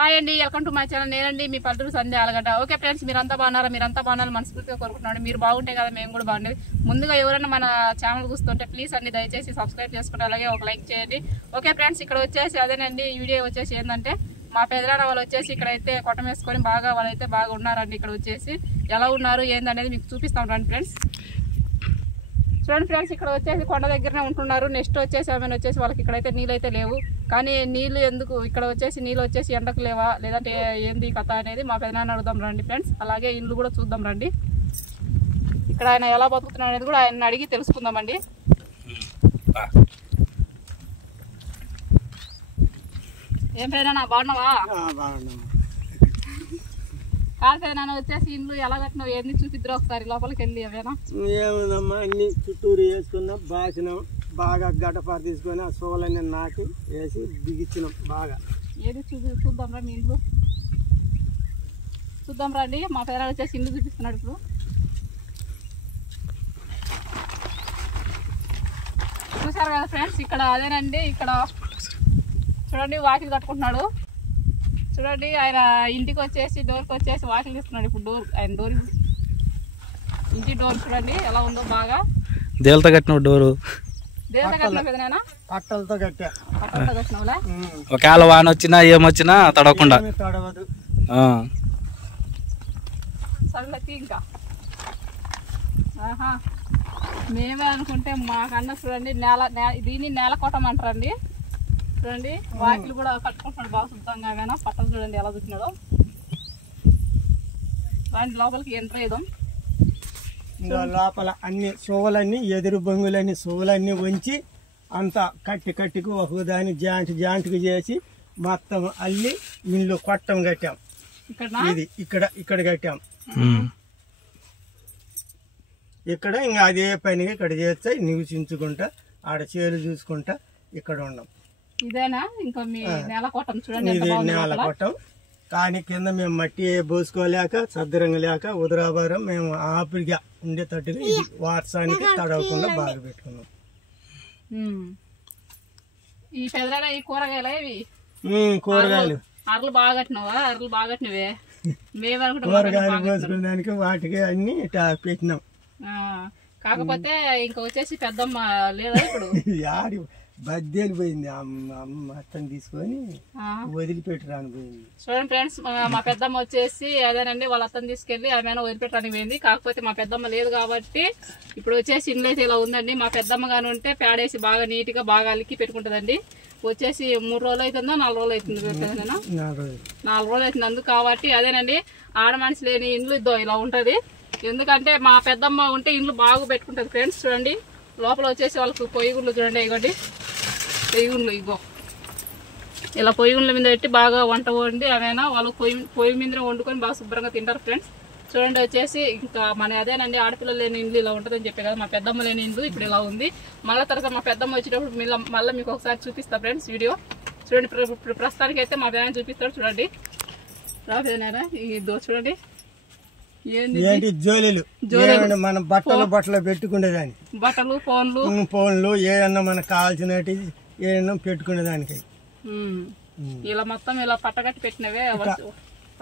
Hi అండి, welcome to my channel. నేనండి మీ పల్లెటూరు సంధ్య ఆలగడ్డ. ఓకే ఫ్రెండ్స్, మీరంతా బాగున్నారు మనస్ఫూర్తిగా కోరుకుంటున్నాను. మీరు బాగుంటే కదా మేము కూడా బాగుండేది. ముందుగా ఎవరైనా మన ఛానల్ చూస్తుంటే ప్లీజ్ అండి దయచేసి సబ్స్క్రైబ్ చేసుకుంటే అలాగే ఒక లైక్ చేయండి. ఓకే ఫ్రెండ్స్, ఇక్కడ వచ్చేసి అదేనండి ఈ వీడియో వచ్చేసి ఏంటంటే మా పెదనాన్న వాళ్ళు వచ్చేసి ఇక్కడైతే కొట్టం వేసుకొని వాళ్ళైతే బాగా ఉన్నారండి. ఇక్కడ వచ్చేసి ఎలా ఉన్నారు ఏందనేది మీకు చూపిస్తాం రండి ఫ్రెండ్స్. చూడండి ఫ్రెండ్స్, ఇక్కడ వచ్చేసి కొండ దగ్గరనే ఉంటున్నారు. నెక్స్ట్ వచ్చేసి ఆమె వచ్చేసి వాళ్ళకి ఇక్కడైతే నీళ్ళు అయితే లేవు. కానీ నీళ్ళు ఎందుకు ఇక్కడ వచ్చేసి నీళ్ళు వచ్చేసి ఎండకు లేవా లేదంటే ఏంది కథ అనేది మా పెదనాన్న అడుగుదాం రండి ఫ్రెండ్స్. అలాగే ఇల్లు కూడా చూద్దాం రండి. ఇక్కడ ఆయన ఎలా బతుకుతున్నాడు అనేది కూడా ఆయన అడిగి తెలుసుకుందామండి. ఏం పెదనాన్న బాగున్నావా? కాదు పెదనాన్న, వచ్చేసి ఇల్లు ఎలా కట్టినావు ఏంది చూపిద్దరు ఒకసారి లోపలికి వెళ్ళి. అవేనా ఏముందమ్మా, అన్ని చుట్టూరు వేసుకున్నాం, బాసినాం, బాగా గడ్డపార తీసుకొని ఆ సోలన్నీ నాటి వేసి బిగించినాం బాగా. ఏది చూద్దాం రా మీ ఇల్లు చూద్దాం రండి. మా పెదనాన్న వచ్చేసి ఇల్లు చూపిస్తున్నాడు ఇప్పుడు. చూసారు కదా ఫ్రెండ్స్, ఇక్కడ అదేనండి. ఇక్కడ చూడండి వాకిలు కట్టుకుంటున్నాడు. చూడండి ఆయన ఇంటికి వచ్చేసి డోర్కి వచ్చేసి వాకిలు తీస్తున్నాడు. ఇప్పుడు డోర్ ఆయన డోర్ ఇంటి డోర్ చూడండి ఎలా ఉందో. బాగా దేవత కట్టిన డోరు. దేవత కట్టిన పెదనాన్న పట్టలతో కట్టా. పట్టలతో కట్టినవులే. ఒకవేళ వాన వచ్చినా ఏమొచ్చినా తడవకుండా తడవదు. సర్లకి ఇంకా ఆహా మేమే అనుకుంటే మాకన్నా చూడండి దీన్ని నేల కొట్టం అంటారండి. చూడండి వాకిలు కూడా కట్టుకుంటున్నాడు బాగా శుద్ధంగా. ఏమైనా పట్టలు చూడండి ఎలా చూసినాడో. దాని లోపలికి ఎంటర్ అయ్యాం. ఇంకా లోపల అన్ని సోలన్నీ ఎదురు బొంగులన్నీ సోలన్నీ ఉంచి అంతా కట్టికి ఒకదాన్ని జాయింట్కి చేసి మొత్తం అల్లి ఇల్లు కొట్టం కట్టాం. ఇది ఇక్కడ కట్టాం. ఇక్కడ ఇంకా అదే పనిగా ఇక్కడ చేస్తే నివసించుకుంటా ఆడ చేలు చూసుకుంటా ఇక్కడ ఉన్నాం. ఇదేనా ఇంకా మీ నేల కొట్టం చూడండి. ఇది నేల కొట్టం. కానీ కింద మేము మట్టి పోసుకోలేక సద్దరంగా లేక ఉదరాబారం మేము ఆపిగా ఉండేటట్టుగా ఇది వర్షానికి తడవకుండా బాగా పెట్టుకున్నాం. ఈ పెదరాల ఈ కూరగాయలు ఇవి కూరగాయలు అరలు బాగా కట్టినవా? అరలు బాగా కట్టినవే మేము కూరగాయలు పోసుకునే దానికి వాటికి అన్ని పెట్టినాం. కాకపోతే ఇంకా వచ్చేసి పెద్దమ్మ లేదా ఇప్పుడు యాడి బద్దెలు పోయింది. అత్తని తీసుకొని వదిలిపెట్టడానికి పోయింది. చూడండి ఫ్రెండ్స్, మా పెద్దమ్మ వచ్చేసి అదేనండి వాళ్ళ అత్తని తీసుకెళ్లి ఆమె వదిలిపెట్టడానికి పోయింది. కాకపోతే మా పెద్దమ్మ లేదు కాబట్టి ఇప్పుడు వచ్చేసి ఇండ్లు అయితే ఇలా ఉందండి. మా పెద్దమ్మ గాని ఉంటే పేడేసి బాగా నీట్ గా బాగా అలికి పెట్టుకుంటదండి. వచ్చేసి 3 రోజులు అవుతుందో 4 రోజులు అవుతుంది. 4 రోజులు అవుతుంది. అందుకు కాబట్టి అదేనండి ఆడ మనిషి లేని ఇండ్లు ఇద్దో ఇలా ఉంటది. ఎందుకంటే మా పెద్దమ్మ ఉంటే ఇండ్లు బాగా పెట్టుకుంటది ఫ్రెండ్స్. చూడండి లోపల వచ్చేసి వాళ్ళకు పొయ్యి గుండ్లు చూడండి. ఇవ్వండి పొయ్యి గుండ్లు ఇగో ఇలా పొయ్యి గుండ్ల మీద పెట్టి బాగా వంట వండి అవేనా వాళ్ళు పొయ్యి మీద వండుకొని బాగా శుభ్రంగా తింటారు ఫ్రెండ్స్. చూడండి వచ్చేసి ఇంకా మన అదేనండి ఆడపిల్లలు లేని ఇండ్లు ఇలా ఉంటుందని చెప్పే కదా. మా పెద్దమ్మ లేని ఇండ్లు ఇప్పుడు ఇలా ఉంది. మళ్ళీ తర్వాత మా పెద్దమ్మ వచ్చేటప్పుడు మళ్ళీ మీకు ఒకసారి చూపిస్తా ఫ్రెండ్స్ వీడియో. చూడండి ఇప్పుడు ప్రస్తుతానికి అయితే మా పెదనాన్న చూపిస్తాడు. చూడండి రాదేనా ఇదో చూడండి ఏంటి జోలీలు మనం బట్టలు పెట్టుకునేదాన్ని. బట్టలు ఫోన్లు ఏదన్నా మనకు కావాల్సినవి ఏదన్నా పెట్టుకునేదానికి ఇలా మొత్తం ఇలా పట్టగట్టి పెట్టినవే.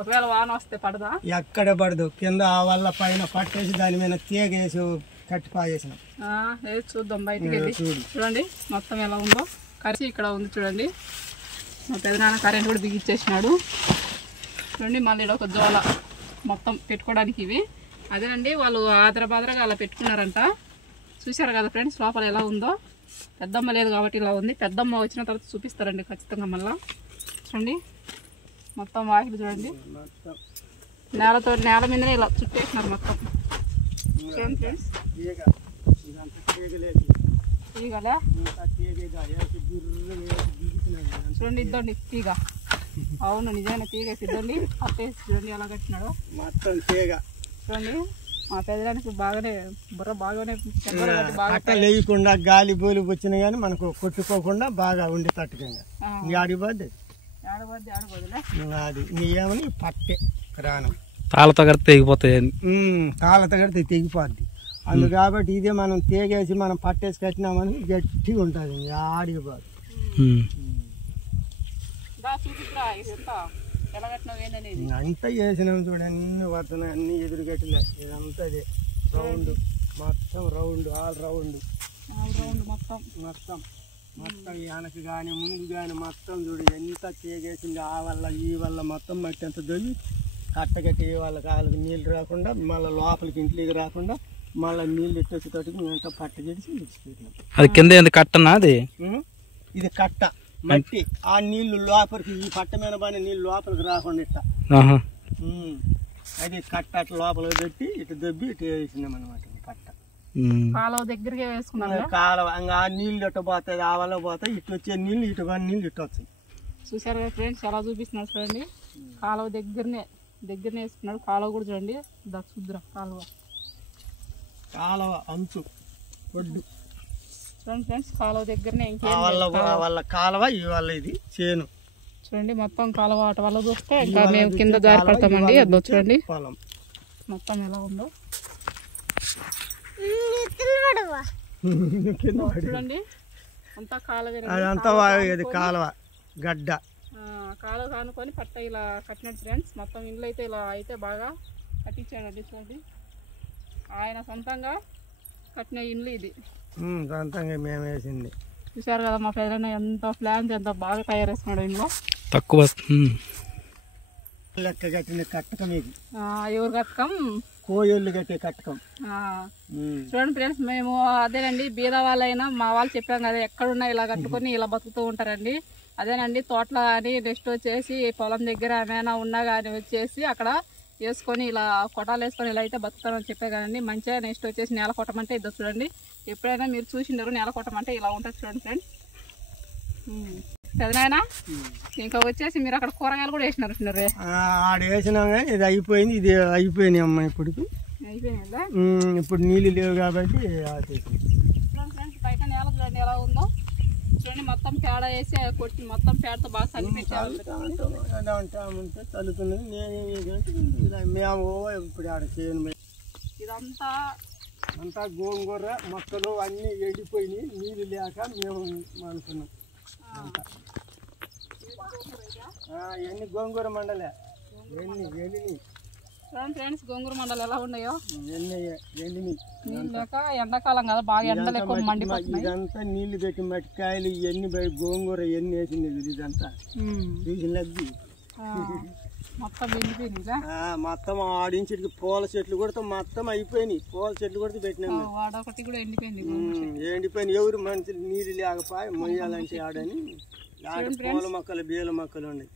ఒకవేళ వాన వస్తే పడదా? ఎక్కడ పడదు. కింద ఆ వల్ల పైన పట్టేసి దాని మీద తీగేసి కట్టి పాయేసినాం. చూద్దాం బయటికి వెళ్ళి. చూడండి మొత్తం ఎలా ఉందో. కరెంట్ ఇక్కడ ఉంది చూడండి. మా పెదనాన్న కరెంట్ కూడా బిగించేసినాడు. చూడండి మళ్ళీ ఒక జోల మొత్తం పెట్టుకోవడానికి ఇవి అదేనండి. వాళ్ళు ఆదరబాదరగా అలా పెట్టుకున్నారంట. చూసారు కదా ఫ్రెండ్స్ లోపల ఎలా ఉందో. పెద్దమ్మ లేదు కాబట్టి ఇలా ఉంది. పెద్దమ్మ వచ్చిన తర్వాత చూపిస్తారండి ఖచ్చితంగా మళ్ళా. చూడండి మొత్తం వాకిలు చూడండి. నేల మీదనే ఇలా చుట్టేసినారు మొత్తం. చూడండి ఫ్రెండ్స్ తీగలే చూడండి. ఇద్దండి తీగ. అవును నిజమైన తీగ సిద్ధండి. అట్టేసి చూడండి ఎలా కట్టినాడు మొత్తం తీగ. చూడండి మా పెదడానికి బాగానే బుర్ర బాగానే లేకుండా గాలి బోలి వచ్చినా గానీ మనకు కొట్టుకోకుండా బాగా ఉండే తట్టుగా ఆడిపోద్ది. అది నీయేమని పట్టే ప్రాణం తాళతో కడితే తెగిపోతాయి. తాళతో కడితే తెగిపోద్ది. అందు కాబట్టి ఇదే మనం తేగేసి మనం పట్టేసి కట్టినామని గట్టిగా ఉంటుంది. ఆడిపోద్ది. ఎలా కట్టినావు ఏందనేది అంతా వేసినాం చూడండి, అన్ని వస్తున్నాయి, అన్ని ఎదురుగట్టలే. ఇదంతా అదే రౌండ్, మొత్తం రౌండ్, ఆల్ రౌండ్ మొత్తం మొత్తం మొత్తం వెనక కానీ ముందు కానీ మొత్తం చూడు ఎంత చేగేసింది. ఆ వల్ల ఈ వల్ల మొత్తం మట్టి అంత దొల్లి కట్టగట్టి వాళ్ళ కాళ్ళకి నీళ్ళు రాకుండా, మళ్ళీ లోపలికి ఇంట్లోకి రాకుండా, మళ్ళీ నీళ్ళు ఎట్టొచ్చేటట్టుకు మేమంతా పట్ట చేసి విడిచిపెట్టినాం. అది కింద ఏంది కట్టనా? అది ఇది కట్ట మట్టి, ఆ నీళ్లు లోపలికి, ఈ పట్ట మీద పడిన నీళ్ళు లోపలికి రాకుండా ఇట్ట అది కట్ట అట్లా లోపలికి పెట్టి ఇటు దొబ్బి ఇటు వేసినాం అనమాట. పట్ట కాలువ దగ్గరికి వేసుకున్నాం. కాలువ ఆ నీళ్ళు ఇటు పోతాయి, ఆ వల్ల పోతాయి, ఇటు వచ్చే నీళ్ళు ఇటు నీళ్ళు ఇటు వస్తాయి. చూసారు కదా ఫ్రెండ్స్, ఎలా చూపిస్తున్నారు చూడండి. కాలువ దగ్గరనే వేసుకున్నాడు. కాలువ కూడా చూడండి, శుద్ర కాలువ అంచు ఒడ్డు చూడండి ఫ్రెండ్స్. కాలువ దగ్గరనే ఇంకేం వాళ్ళ కాలువ, ఈ వల్ల ఇది చేను చూడండి. మొత్తం కాలువ అటు వల్ల చూస్తే ఇంకా మేము కింద దారి పడతామండి. అదో చూడండి పొలం మొత్తం ఎలా ఉందో చూడండి. అంతా కాలువ, అదంతా కాలువ గడ్డ, కాలువ కానుకొని పట్ట ఇలా కట్టినట్టు ఫ్రెండ్స్. మొత్తం ఇల్లు అయితే ఇలా అయితే బాగా కట్టించాడండి. చూడండి, ఆయన సొంతంగా కట్టిన ఇల్లు ఇది. సొంతంగా మేము వేసింది. చూసారు కదా మా పెద్దన్న ఎంత ప్లాన్ ఎంత బాగా తయారు చేసుకున్నాడు ఇంట్లో. తక్కువ లెక్క కట్టిన కట్టకం ఇది. ఎవరు కట్టకం? కోయోళ్ళు కట్టే కట్టకం. చూడండి ఫ్రెండ్స్, మేము అదేనండి బీద వాళ్ళైనా మా వాళ్ళు చెప్పాం కదా, ఎక్కడున్నా ఇలా కట్టుకొని ఇలా బతుకుతూ ఉంటారండి. అదేనండి తోటలో కానీ నెక్స్ట్ వచ్చేసి పొలం దగ్గర ఏమైనా ఉన్నా కానీ వచ్చేసి అక్కడ వేసుకొని ఇలా కొటాలు వేసుకొని ఇలా అయితే బతుకుతారని చెప్పే కదండి. మంచిగా నెక్స్ట్ వచ్చేసి నేల కొట్టమంటే ఇద్దరు చూడండి. ఎప్పుడైనా మీరు చూసిండారు నేల కొట్టమంటే ఇలా ఉంటుంది చూడండి ఫ్రెండ్స్. పెదనాయనా ఇంకా వచ్చేసి మీరు అక్కడ కూరగాయలు కూడా వేసినారు. ఆడ వేసినాం కానీ ఇది అయిపోయింది, ఇది అయిపోయినాయి అమ్మ. ఇప్పటికి అయిపోయిందా? ఇప్పుడు నీళ్ళు లేవు కాబట్టి ఫ్రెండ్స్ బయట నేల చూడండి ఎలా ఉందో. చూడండి మొత్తం పేడ వేసి కొట్టి మొత్తం పేడతో బాగా చల్లిపెట్టారు. చల్లుతున్నది మేము ఇప్పుడు ఆడ చేయను. ఇదంతా అంతా గోంగూర మొక్కలు అన్నీ ఎండిపోయినాయి, నీళ్ళు లేక మేము అనుకున్నాం. ఎన్ని గోంగూర మండలే ఎన్ని చూడండి ఫ్రెండ్స్, గోంగూర మండలు ఎలా ఉన్నాయో. నీళ్ళు లేక ఎండాకాలం కదా బాగా ఎండలు ఎక్కువ మండిపోతున్నాయి. ఇదంతా నీళ్లు పెట్టి మట్టికాయలు ఇవన్నీ గోంగూర ఎన్ని వేసింది ఇదంతా చూసినది. మొత్తం ఎండిపోయింది. మొత్తం ఆడించడికి పూల చెట్లు కూడా మొత్తం అయిపోయినాయి. పూల చెట్లు కూడా పెట్టినాము. వాడొకటి కూడా ఎండిపోయింది. ఎండిపోయింది. ఎవరు మనుషులు నీళ్ళు లేకపోయి మొయ్యాలంటే ఆడని పూల మొక్కలు బీల మొక్కలు ఉన్నాయి.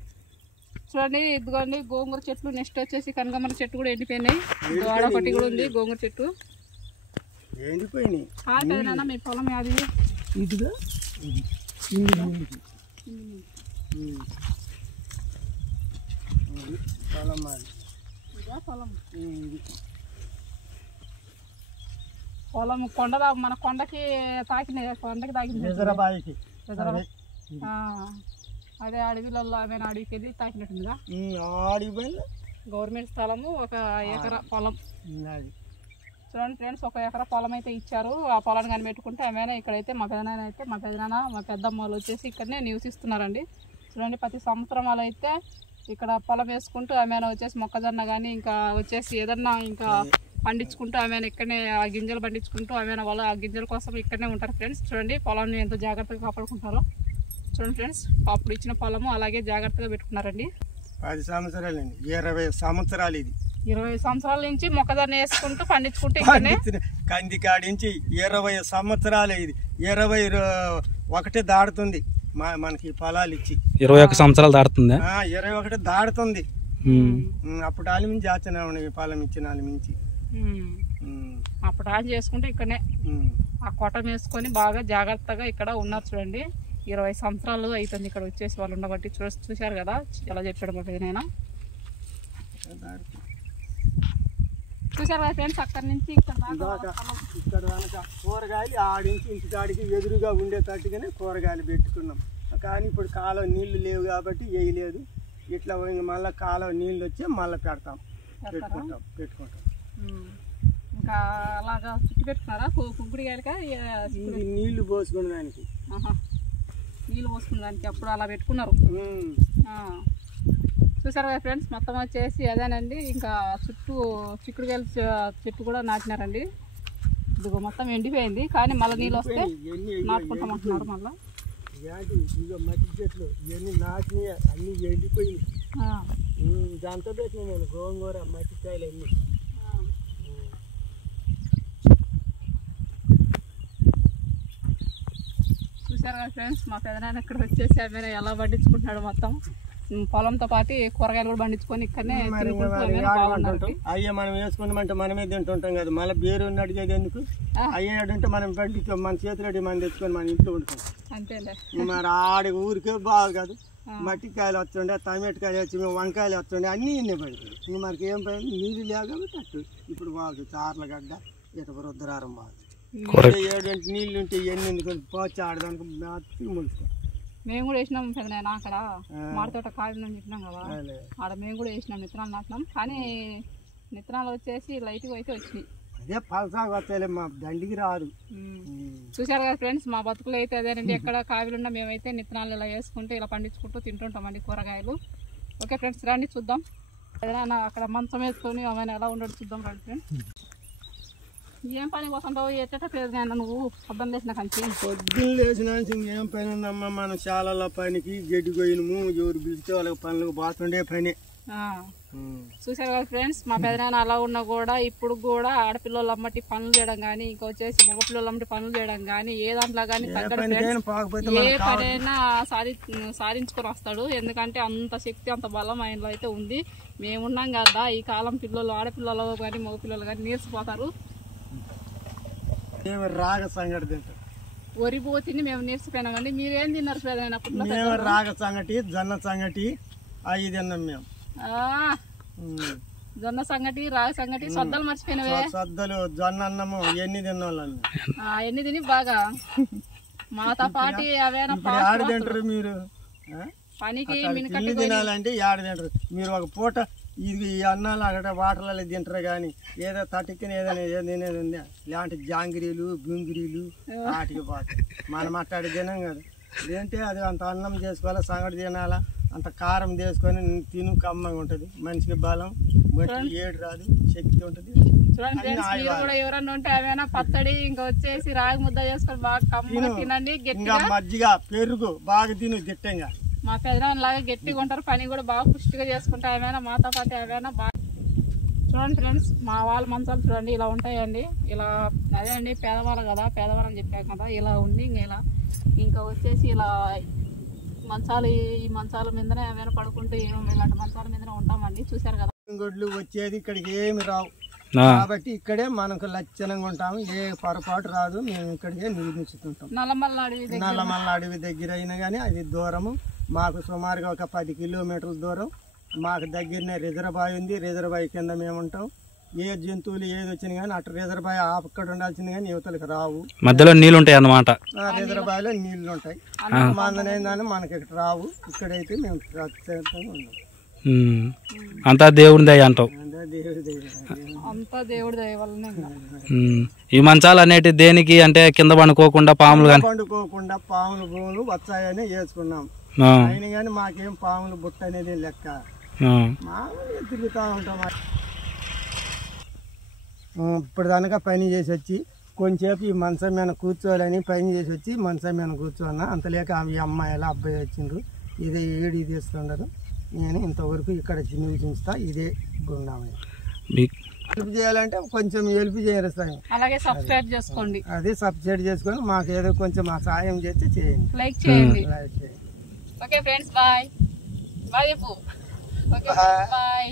చూడండి ఇదిగోండి గోంగూర చెట్లు. నెక్స్ట్ వచ్చేసి కనకాంబర చెట్టు కూడా ఎండిపోయినాయి. వాడొకటి కూడా ఉంది గోంగూర చెట్టు ఎండిపోయినాయి. పెదనా మీ పొలం అది ఇదిగా పొలం కొండ మన కొండకి తాకినాయి. కొండకి తాకింది అదే అడవిలలో ఆమెను అడవికి వెళ్ళి తాకినట్టుందిగా. గవర్నమెంట్ స్థలము 1 ఎకరా పొలం. చూడండి ఫ్రెండ్స్, 1 ఎకరా పొలం అయితే ఇచ్చారు. ఆ పొలాన్ని కానీ పెట్టుకుంటే ఏమైనా ఇక్కడైతే మా పెదనాన్న మా పెద్దమ్మ వాళ్ళు వచ్చేసి ఇక్కడనే నివసిస్తున్నారండి. చూడండి ప్రతి సంవత్సరం వాళ్ళు అయితే ఇక్కడ పొలం వేసుకుంటూ ఏమైనా వచ్చేసి మొక్కజొన్న కానీ ఇంకా వచ్చేసి ఏదన్నా ఇంకా పండించుకుంటూ ఏమైనా ఇక్కడనే ఆ గింజలు పండించుకుంటూ ఏమైనా వాళ్ళు ఆ గింజల కోసం ఇక్కడనే ఉంటారు ఫ్రెండ్స్. చూడండి పొలాన్ని ఎంతో జాగ్రత్తగా కాపాడుకుంటారో. చూడండి ఫ్రెండ్స్, అప్పుడు ఇచ్చిన పొలము అలాగే జాగ్రత్తగా పెట్టుకున్నారండి. 10 సంవత్సరాలండి, 20 సంవత్సరాలు. ఇది 20 సంవత్సరాల నుంచి మొక్కజొన్న వేసుకుంటూ పండించుకుంటూ కంది కాడించి 20 సంవత్సరాలు. ఇది 21 దాడుతుంది మనకి పొలాలు ఇచ్చి. 21 సంవత్సరాలు దాడుతుంది. 21 దాడుతుంది. అప్పుడు ఆలు మించి ఆచన పొలం ఇచ్చిన ఆలు మించి అప్పుడు ఆన్ చేసుకుంటే ఇక్కడనే ఆ కొట్ట వేసుకొని బాగా జాగ్రత్తగా ఇక్కడ ఉన్నారు. చూడండి 20 సంవత్సరాలు అవుతుంది ఇక్కడ వచ్చేసి వాళ్ళు ఉండబట్టి. చూశారు కదా ఎలా చెప్పాడు మా పెదనాయన. చూశారు కదా ఫ్రెండ్స్, అక్కడి నుంచి ఇక్కడ కూరగాయలు ఆడించి ఇంటికాడికి ఎదురుగా ఉండేటట్టుగానే కూరగాయలు పెట్టుకున్నాం. కానీ ఇప్పుడు కాలువ నీళ్లు లేవు కాబట్టి వేయలేదు. ఇట్లా మళ్ళీ కాలువ నీళ్ళు వచ్చి మళ్ళీ పెట్టుకుంటాం. ఇంకా అలాగా చుట్టి పెట్టుకున్నారా కుంకుడికాయలక? ఇది నీళ్లు పోసుకునే దానికి. నీళ్ళు పోసుకునే దానికి అప్పుడు అలా పెట్టుకున్నారు. చూసారు కదా ఫ్రెండ్స్, మొత్తం వచ్చేసి అదేనండి. ఇంకా చుట్టూ చిక్కుడుకాయల చెట్టు కూడా నాటినారండి. ఇదిగో మొత్తం ఎండిపోయింది, కానీ మళ్ళీ నీళ్ళు వస్తే నాటుకుంటామంటున్నారు. మళ్ళీ మట్టి చెట్లు ఇవన్నీ నాటినాయి, అన్ని ఎండిపోయింది. దాంతో పెట్టినా నేను గోంగూర మట్టికాయలు అన్నీ. చూసారు కదా ఫ్రెండ్స్, మా పెదనాన్న ఇక్కడ వచ్చేసి అవి ఎలా పండించుకుంటున్నాడు. మొత్తం పొలంతో పాటు కూరగాయలు కూడా పండించుకొని ఇక్కడనే అయ్యే మనం వేసుకున్నామంటే మనమే తింటుంటాం కదా. మళ్ళీ బేరు అడిగేది ఎందుకు? అయ్యేడుంటే మనం పండించు, మన చేతులు మనం తెచ్చుకొని మన ఇంట్లో ఉంటాం. అంతేలే. మరి ఆడి ఊరికే బాగా కాదు. మట్టికాయలు వస్తుండే, టమాటకాయలు వచ్చి మేము వంకాయలు వస్తుండే, అన్నీ ఇన్నే పడుతుంది. ఇంక మనకి ఏం పని, నీళ్ళు లేకపోతే అట్టు ఇప్పుడు బాగుంది. చార్ల గడ్డ ఇట రుద్రారం బాగుంది. 7 నీళ్ళు ఉంటే ఎన్ని ఎందుకు పోచి ఆడదానికి మెత్తగా ములుస్తాం. మేము కూడా వేసినాం పెదనాయన, అక్కడ మాడి తోట కాయలని చెప్పినాం కదా, ఆడ మేము కూడా వేసినాం, విత్తనాలు నాటినాం. కానీ విత్తనాలు వచ్చేసి లైట్గా అయితే వచ్చినాయి. అదే పలసాగా వస్తాయి, మా దండికి రాదు. చూసారు కదా ఫ్రెండ్స్, మా బతుకులు అయితే అదేనండి. ఎక్కడ కాయలున్నా మేమైతే విత్తనాలు ఇలా వేసుకుంటూ ఇలా పండించుకుంటూ తింటుంటామండి కూరగాయలు. ఓకే ఫ్రెండ్స్, రండి చూద్దాం. ఏదైనా అక్కడ మంచం వేసుకొని ఏమైనా ఎలా ఉండదు చూద్దాం రండి ఫ్రెండ్స్. ఏం పని పోతుంటావు? ఎట్టలేదు నాన్న నువ్వు పొద్దున్న లేచిన కంచి. పొద్దున్న లేచిన ఇంకేం పని ఉందమ్మా, మనం శాలలో పనికి గడ్డి పోయినము, ఎవరు పిలిస్తే వాళ్ళకి పనులకు బాతుండే పని. చూసారు కదా ఫ్రెండ్స్, మా పెదనాన్న అలా ఉన్నా కూడా ఇప్పుడు కూడా ఆడపిల్లలు అమ్మటి పనులు చేయడం కానీ, ఇంకా వచ్చేసి మగపిల్లలు అమ్మటి పనులు చేయడం కానీ, ఏ దాంట్లో కానీ తగ్గడం, ఏ పనైనా సాధించుకొని వస్తాడు. ఎందుకంటే అంత శక్తి అంత బలం ఆయనలో అయితే ఉంది. మేమున్నాం కదా, ఈ కాలం పిల్లలు ఆడపిల్లలు కానీ మగపిల్లలు కానీ నీర్చిపోతారు. రాగ సంగటి తింటాం. వరి పోతిని మేము నీర్చిపోయినామండి. మీరేం తిన్నారు పెదనాన్న? మేము రాగ సంగటి, జొన్న సంగటి అవి తిన్నాం మేము. జొన్న సంగటి, రాగి సంగటి, సొద్దలు మర్చిపోయినవే. సొద్దలు, జొన్న అన్నము ఎన్ని తిన్నాళ్ళని ఎన్ని తిని బాగా మాతో పాటి అవేనా ఆడ తింటారు మీరు. పనికి ఇల్లు తినాలంటే ఆడ తింటారు మీరు. ఒక పూట ఇది ఈ అన్నాలు అక్కడ వాటర్లలో తింటారు కానీ ఏదో తటిక్కిన ఏదైనా ఏదో తినేది ఉందా? ఇలాంటి జాంగిరీలు బింగిరీలు వాటికి పోతాయి. మనం అట్టాడి తినాం కదా. ఏంటంటే అది అంత అన్నం చేసుకోవాలా, సంగటి తినాలా, అంత కారం తీసుకొని తిను, కమ్మగా ఉంటుంది. మనిషికి బలం, ఏడు రాదు, శక్తి ఉంటుంది. ఎవరన్నా ఉంటే అవేనా పచ్చడి, ఇంకా వచ్చేసి రాగి ముద్ద చేసుకొని బాగా కమ్మగా తినండి. ఇంకా మజ్జిగ, పెరుగు బాగా తిను దిట్టంగా. మా పెదనాన్న లాగా గట్టిగా ఉంటారు, పని కూడా బాగా పుష్టిగా చేసుకుంటే ఏమైనా మాతో పాటు ఏమైనా బాగా. చూడండి ఫ్రెండ్స్, మా వాళ్ళ మంచాలు చూడండి ఇలా ఉంటాయండి. ఇలా అదే అండి, పేదవాళ్ళు కదా, పేదవాళ్ళని చెప్పాం కదా, ఇలా ఉండి ఇంకా వచ్చేసి ఇలా మంచాలు, ఈ మంచాల మీదనే ఏమైనా పడుకుంటూ ఇలాంటి మంచాల మీదనే ఉంటామండి. చూసారు కదా, గొడ్లు వచ్చేది ఇక్కడికి ఏమి రావు కాబట్టి ఇక్కడే మనకు లక్షణంగా ఉంటాము. ఏ పొరపాటు రాదు. మేము ఇక్కడికే నిలిపించుకుంటాం. నల్లమల్ల అడవి దగ్గర అయినా కానీ అది దూరము మాకు, సుమారుగా ఒక 10 కిలోమీటర్ల దూరం. మాకు దగ్గరనే రిజర్వాయర్ ఉంది. రిజర్వాయర్ కింద మేము ఉంటాం. ఏ జంతువులు ఏది వచ్చినా కానీ అటు రిజర్వాయర్ అక్కడ ఉండాల్సింది కానీ యువతలకు రావు. మధ్యలో నీళ్ళు ఉంటాయి అన్నమాట. రిజర్వాయర్లో నీళ్లు ఉంటాయి. మందనైందని మనకి ఇక్కడ రావు. ఇక్కడైతే మేము ఉన్నాం. అంతా దేవుడి దయ అంటావు. ఈ మంచాలు అనేటి దేనికి అంటే కింద పండుకోకుండా పాములు పండుకోకుండా పాములు భూములు వచ్చాయని వేసుకున్నాం. అయినా కానీ మాకేం పాములు బుట్ట అనేది లెక్క. మామూలుగా తిరుగుతూ ఉంటాం. ఇప్పుడు దానిగా పని చేసి వచ్చి కొంచెంసేపు ఈ మంచం మీద కూర్చోవాలని పని చేసి వచ్చి మంచం మీద కూర్చోన్నా. అంతలేక ఈ అమ్మాయిల అబ్బాయి వచ్చిండ్రు. ఇదే ఏడి తీస్తుండరు. నేను ఇంతవరకు ఇక్కడ నివసించుతా. ఇదే గుండామని హెల్ప్ చేయాలంటే కొంచెం హెల్ప్ చేస్తాను. అలాగే సబ్స్క్రైబ్ చేసుకోండి. అది సబ్స్క్రైబ్ చేసుకొని మాకు ఏదో కొంచెం మా సాయం చేస్తే చేయండి. లైక్ చేయండి. ఓకే ఫ్రెండ్స్, బాయ్ బాయ్ చెప్పు. Okay bye.